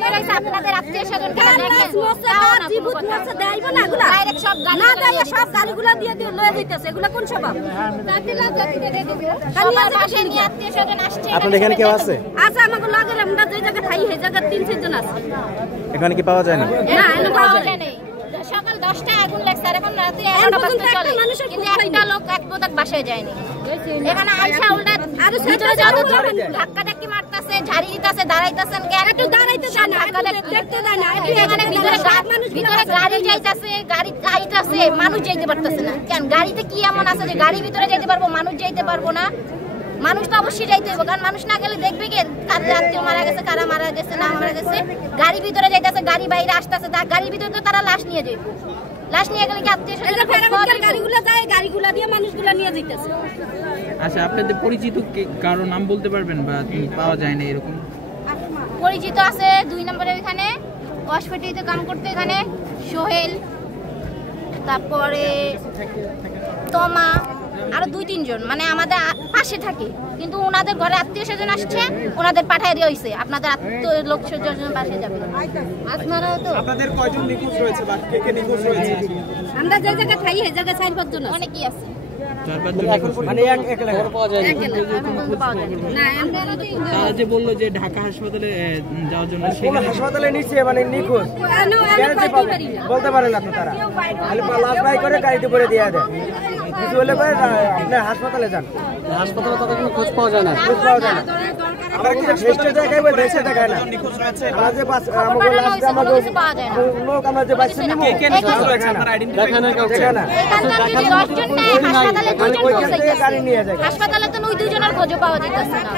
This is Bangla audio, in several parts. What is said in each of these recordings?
আপনারা আপনাদের আত্মীয়-স্বজন কেন দেখেন জীবুত মোছে দেইব না এগুলা ডাইরেক্ট সব গাড়ি না দেয় সব গাড়িগুলো দিয়ে দিয়ে লয়ে যাইতেছে এগুলা কোন স্বভাব জাতিলা জাতিতে দিয়ে দিব সবার পাশে নিয়ে আত্মীয়-স্বজন আসছে আপনাদের এখানে কেউ আছে আছে আমাকে লাগে আমরা যে জায়গা থাই সেই জায়গা 3-4 জন আছে এখানে কি পাওয়া যায় না না এখানে পাওয়া যায় না সকাল 10টায় আগুন লাগছে আর এখন রাতে 11টা পর্যন্ত চলে কিন্তু একটা লোক এক পদাক বাসায় যায়নি এখানে আইসা উল্টা আর ভিতরে যাও ধাক্কা ধাক্কি মারতাছে ঝাড়ি দিতাছে দাঁড়াইতাছেন কেন একটু দাঁড়াইতে দেন ধাক্কা দেখতে দেন না এখানে ভিতরে গাড়ি যাইতাছে গাড়ি আইতাছে মানুষ যাইতে পারতাছে না কেন গাড়িতে কি এমন আছে যে গাড়ি ভিতরে যাইতে পারবো মানুষ যাইতে পারবো না মানুষ তো অবশ্যই যাইতে হবে কারণ মানুষ না গেলে দেখবে কি কার আত্মীয় মারা গেছে কারা মারা গেছে না মারা গেছে গাড়ি ভিতরে যাইতাছে গাড়ি বাইরে আসতেছে গাড়ির ভিতরে তো তারা লাশ নিয়ে যাইবে লাশ নিয়ে গেলে কি আত্মীয় গাড়িগুলো যায় গাড়িগুলো দিয়ে মানুষগুলো নিয়ে যাইতেছে আচ্ছা আপনাদের পরিচিত কারো নাম বলতে পারবেন বা পাওয়া যায় না এরকম পরিচিত আছে 2 নম্বরে এখানে হসপিটালে কাম করতে এখানে সোহেল তারপরে তমা আরো 2-3 জন মানে আমাদের পাশে থাকে কিন্তু ওনাদের ঘরে আত্মীয়-স্বজন আসছে ওনাদের পাঠায় দেওয়া হইছে আপনাদের আত্মীয় লোক স্বজন পাশে যাবে আসমারাও তো আপনাদের কয়জন নিখোঁজ রয়েছে বা কে কে নিখোঁজ রয়েছে আমরা যে জায়গা থাই এই জায়গা 4-5 জন অনেকই আছে 4-5 জন মানে এক লাগে পাওয়া যায় না আমরা তারা যে বললো যে ঢাকা হাসপাতালে যাওয়ার জন্য কোন হাসপাতালে নিচে মানে নিখোঁজ বলতে পারেন আপনি তারা খালি লাশ বাই করে গাড়িতে করে দিয়ে দেয় কিছু হলে পরে আপনি হাসপাতালে যান হাসপাতালে তাদের কোনো খোঁজ পাওয়া যায় না আমরা কি টেস্টে দেখাই বলে টেস্টে দেখায় না আমরা যে পাস আমাদের লাস্ট আমাদের লোক আমরা যে বাচ্চা নিব কে নিখোঁজ রয়েছে আপনারা আইডেন্টিফাই দেখেন না হাসপাতালে তো ওই দুজনের খোঁজ পাওয়া যাইতেছে না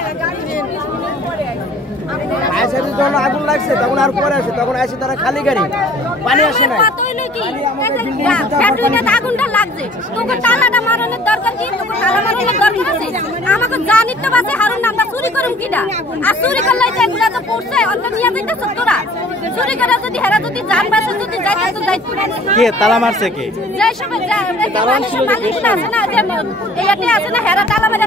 যখন আগুন লাগছে তখন আর পরে আসে তখন আসে তারা খালি গাড়ি পানি আসে না আগুনটা লাগছে তোকে তালাটা মারানোর দরকার কি তোকে তালা মারানোর দরকার আছে আমাকে জানি তো বাসে হারুন না আমরা চুরি করুম কিনা আর চুরি করলে এগুলা তো পড়ছে অন্ত নিয়ে যাইতেছ তোরা চুরি করে যদি হেরা যদি জান বাসে যদি যাইতে তো যাইতে কে তালা মারছে কে যে সব মালিক আছে না যে এইটা আছে না হেরা তালা মারা